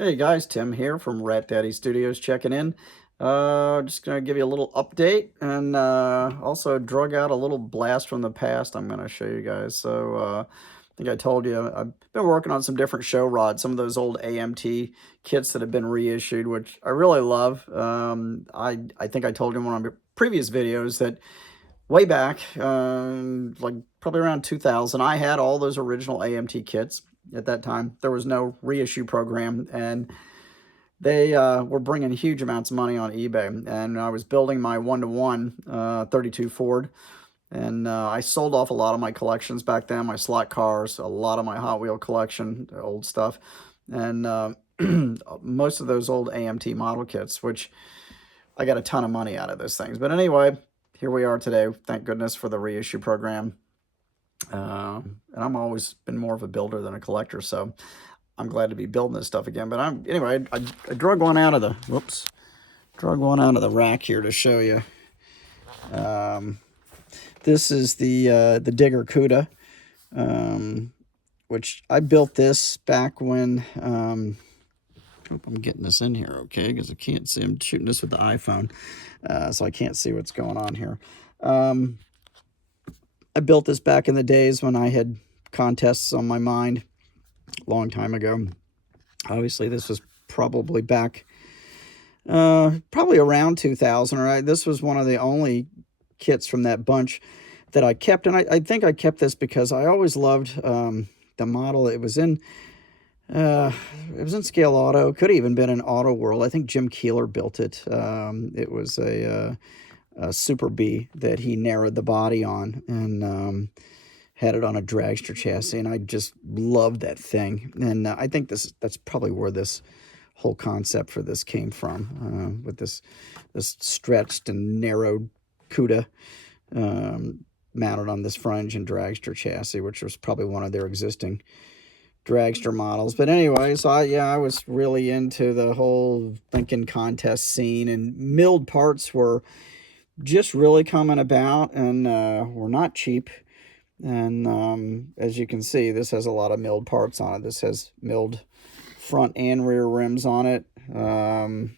Hey guys, Tim here from Rat Daddy Studios checking in. Just gonna give you a little update and also drug out a little blast from the past I'm gonna show you guys. I think I told you I've been working on some different show rods, some of those old AMT kits that have been reissued, which I really love. I think I told you in one of my previous videos that way back, like probably around 2000, I had all those original AMT kits. At that time, there was no reissue program, and they were bringing huge amounts of money on eBay. And I was building my one-to-one 32 Ford, and I sold off a lot of my collections back then, my slot cars, a lot of my Hot Wheel collection, old stuff, and most of those old AMT model kits, which I got a ton of money out of those things. But anyway, here we are today. Thank goodness for the reissue program. And I'm always been more of a builder than a collector, so I'm glad to be building this stuff again. But anyway, I drug one out of the rack here to show you. This is the Digger Cuda, which I built this back when. Hope I'm getting this in here okay, because I can't see. I'm shooting this with the iPhone, so I can't see what's going on here. I built this back in the days when I had contests on my mind a long time ago. Obviously, this was probably back, probably around 2000. Right? This was one of the only kits from that bunch that I kept. And I think I kept this because I always loved the model. It was in Scale Auto. Could have even been an Auto World. I think Jim Keeler built it. It was a Super B that he narrowed the body on and had it on a dragster chassis, and I just loved that thing. And I think that's probably where this whole concept for this came from, with this stretched and narrowed Cuda mounted on this front engine dragster chassis, which was probably one of their existing dragster models. But anyway, so I was really into the whole thinking contest scene, and milled parts were just really coming about, and were not cheap. And as you can see, this has a lot of milled parts on it. This has milled front and rear rims on it. The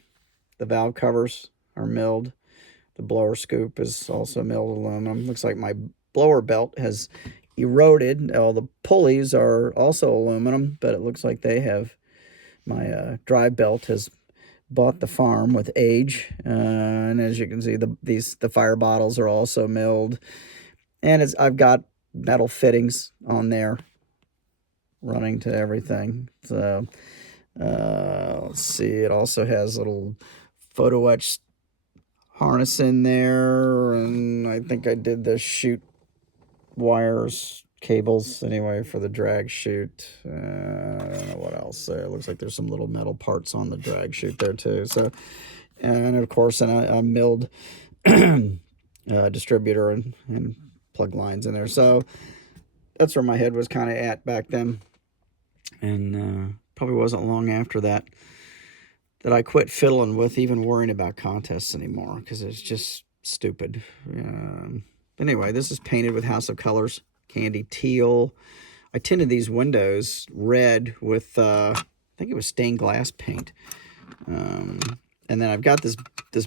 valve covers are milled. The blower scoop is also milled aluminum. Looks like my blower belt has eroded. All the pulleys are also aluminum, but it looks like they have, my drive belt has bought the farm with age. And as you can see, the fire bottles are also milled. And I've got metal fittings on there running to everything. So let's see, it also has little photo etched harness in there, and I think I did the chute wires, cables anyway, for the drag chute. I don't know what else there. It looks like there's some little metal parts on the drag chute there too. So, and of course, a milled distributor and plug lines in there. So that's where my head was kind of at back then. And probably wasn't long after that I quit fiddling with even worrying about contests anymore, because it's just stupid. Anyway, this is painted with House of Colors, candy teal. I tinted these windows red with, I think it was stained glass paint. And then I've got this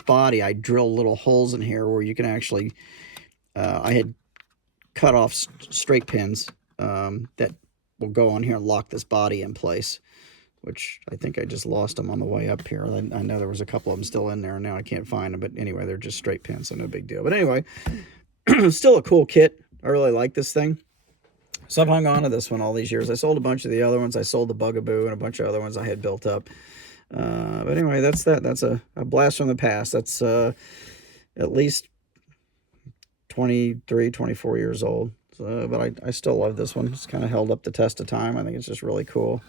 body. I drill little holes in here where you can actually, I had cut off straight pins that will go on here and lock this body in place, which I think I just lost them on the way up here. I know there was a couple of them still in there, and now I can't find them. But anyway, they're just straight pins, so no big deal. But anyway, still a cool kit. I really like this thing. So I've hung on to this one all these years. I sold a bunch of the other ones. I sold the Bugaboo and a bunch of other ones I had built up. But anyway, that's that. That's a blast from the past. That's at least 23, 24 years old. So, but I still love this one. It's kind of held up the test of time. I think it's just really cool.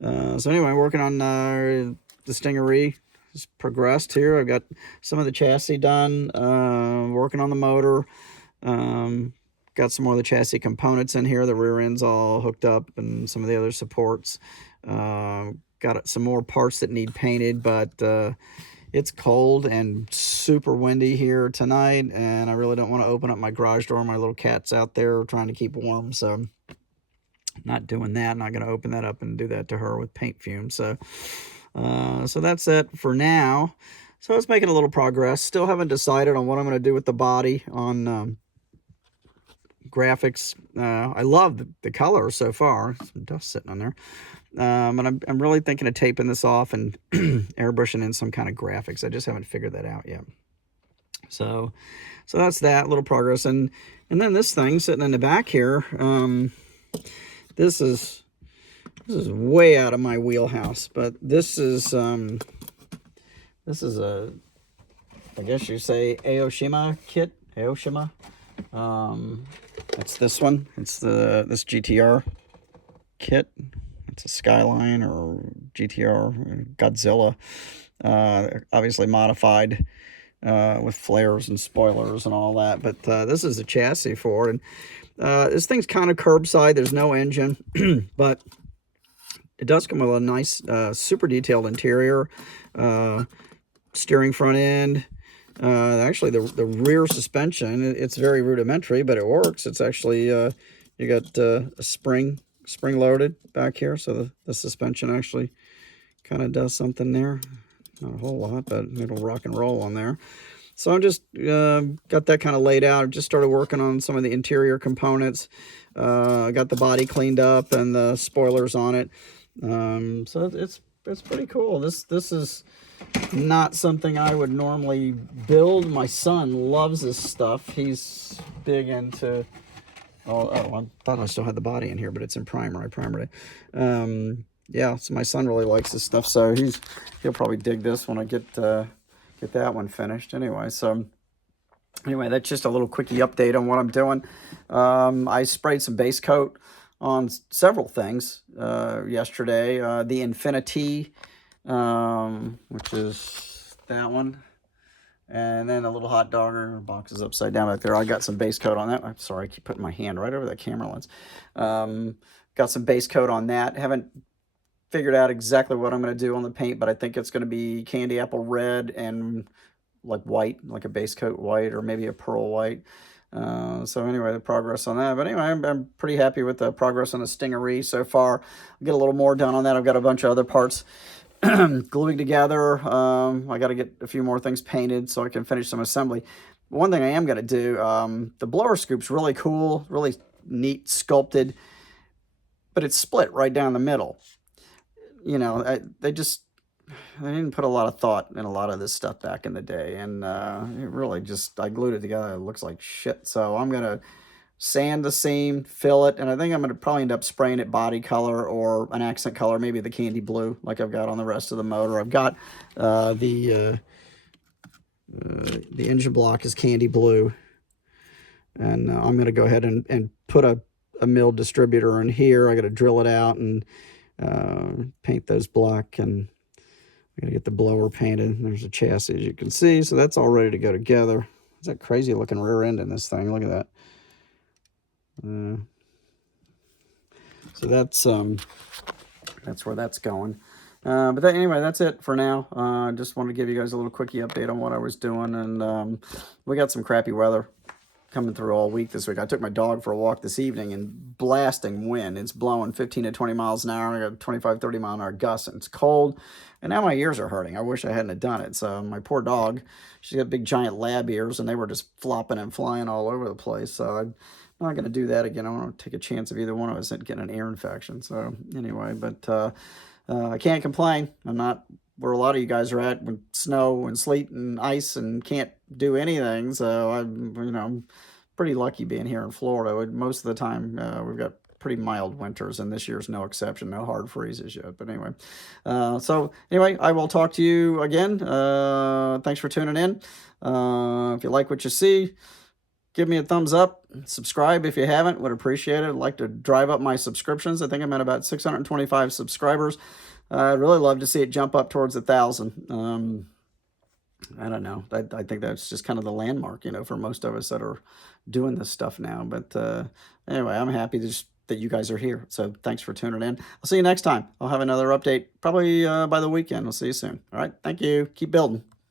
So anyway, working on the Stingaree. It's progressed here. I've got some of the chassis done. Working on the motor. Got some more of the chassis components in here. The rear end's all hooked up, and some of the other supports. Got some more parts that need painted, but it's cold and super windy here tonight, and I really don't want to open up my garage door. My little cat's out there trying to keep warm, so Not doing that. Not going to open that up and do that to her with paint fumes. So, so that's it for now. So it's making a little progress. Still haven't decided on what I'm going to do with the body on graphics. I love the color so far. Some dust sitting on there. And I'm really thinking of taping this off and airbrushing in some kind of graphics. I just haven't figured that out yet. So that's that little progress. And then this thing sitting in the back here. This is way out of my wheelhouse, but this is a, I guess you say Aoshima kit. Aoshima. It's this one. It's this GTR kit. It's a Skyline or GTR Godzilla, obviously modified with flares and spoilers and all that. But this is the chassis for it. And this thing's kind of curbside. There's no engine, but it does come with a nice, super detailed interior, steering front end. Actually, the rear suspension, it's very rudimentary, but it works. It's actually, you got a spring-loaded back here, so the suspension actually kind of does something there. Not a whole lot, but it'll rock and roll on there. So I'm just got that kind of laid out. I just started working on some of the interior components. I got the body cleaned up and the spoilers on it. So it's pretty cool. This is not something I would normally build. My son loves this stuff. He's big into... Oh, I thought I still had the body in here, but it's in primer. I primered it. Yeah, so my son really likes this stuff, so he'll probably dig this when I get that one finished. Anyway, that's just a little quickie update on what I'm doing. I sprayed some base coat on several things yesterday. The Infinity, which is that one. And then a little hot dogger box is upside down back there. I got some base coat on that. I'm sorry, I keep putting my hand right over that camera lens. Got some base coat on that. Haven't figured out exactly what I'm going to do on the paint, but I think it's going to be candy apple red and like white, like a base coat white or maybe a pearl white. So anyway, the progress on that. But anyway, I'm pretty happy with the progress on the Stingaree so far. I'll get a little more done on that. I've got a bunch of other parts gluing together. I got to get a few more things painted so I can finish some assembly. One thing I am going to do, the blower scoop's really cool, really neat, sculpted, but it's split right down the middle. You know, they didn't put a lot of thought in a lot of this stuff back in the day, and it really just, I glued it together. It looks like shit. So I'm going to sand the seam, fill it, and I think I'm going to probably end up spraying it body color or an accent color, maybe the candy blue like I've got on the rest of the motor. I've got the engine block is candy blue, and I'm going to go ahead and put a milled distributor in here. I got to drill it out and paint those black, and I got to get the blower painted. There's a chassis, as you can see, so that's all ready to go together. It's that crazy looking rear end in this thing. Look at that. So that's where that's going. But anyway, that's it for now. Just wanted to give you guys a little quickie update on what I was doing, and we got some crappy weather coming through all week this week. I took my dog for a walk this evening, and blasting wind. It's blowing 15 to 20 miles an hour. I got 25, 30 mile an hour gusts, and it's cold. And now my ears are hurting. I wish I hadn't have done it. So my poor dog, she's got big giant lab ears, and they were just flopping and flying all over the place. So I'm not going to do that again. I want to take a chance of either one of us getting an ear infection. So anyway, but I can't complain. I'm not where a lot of you guys are at with snow and sleet and ice and can't do anything. So I'm pretty lucky being here in Florida. Most of the time we've got pretty mild winters, and this year's no exception. No hard freezes yet. But anyway, so anyway, I will talk to you again. Thanks for tuning in. If you like what you see, give me a thumbs up. Subscribe if you haven't. Would appreciate it. I'd like to drive up my subscriptions. I think I'm at about 625 subscribers. I'd really love to see it jump up towards 1,000. I don't know. I think that's just kind of the landmark, for most of us that are doing this stuff now. But anyway, I'm happy that you guys are here. So thanks for tuning in. I'll see you next time. I'll have another update probably by the weekend. I'll see you soon. All right. Thank you. Keep building.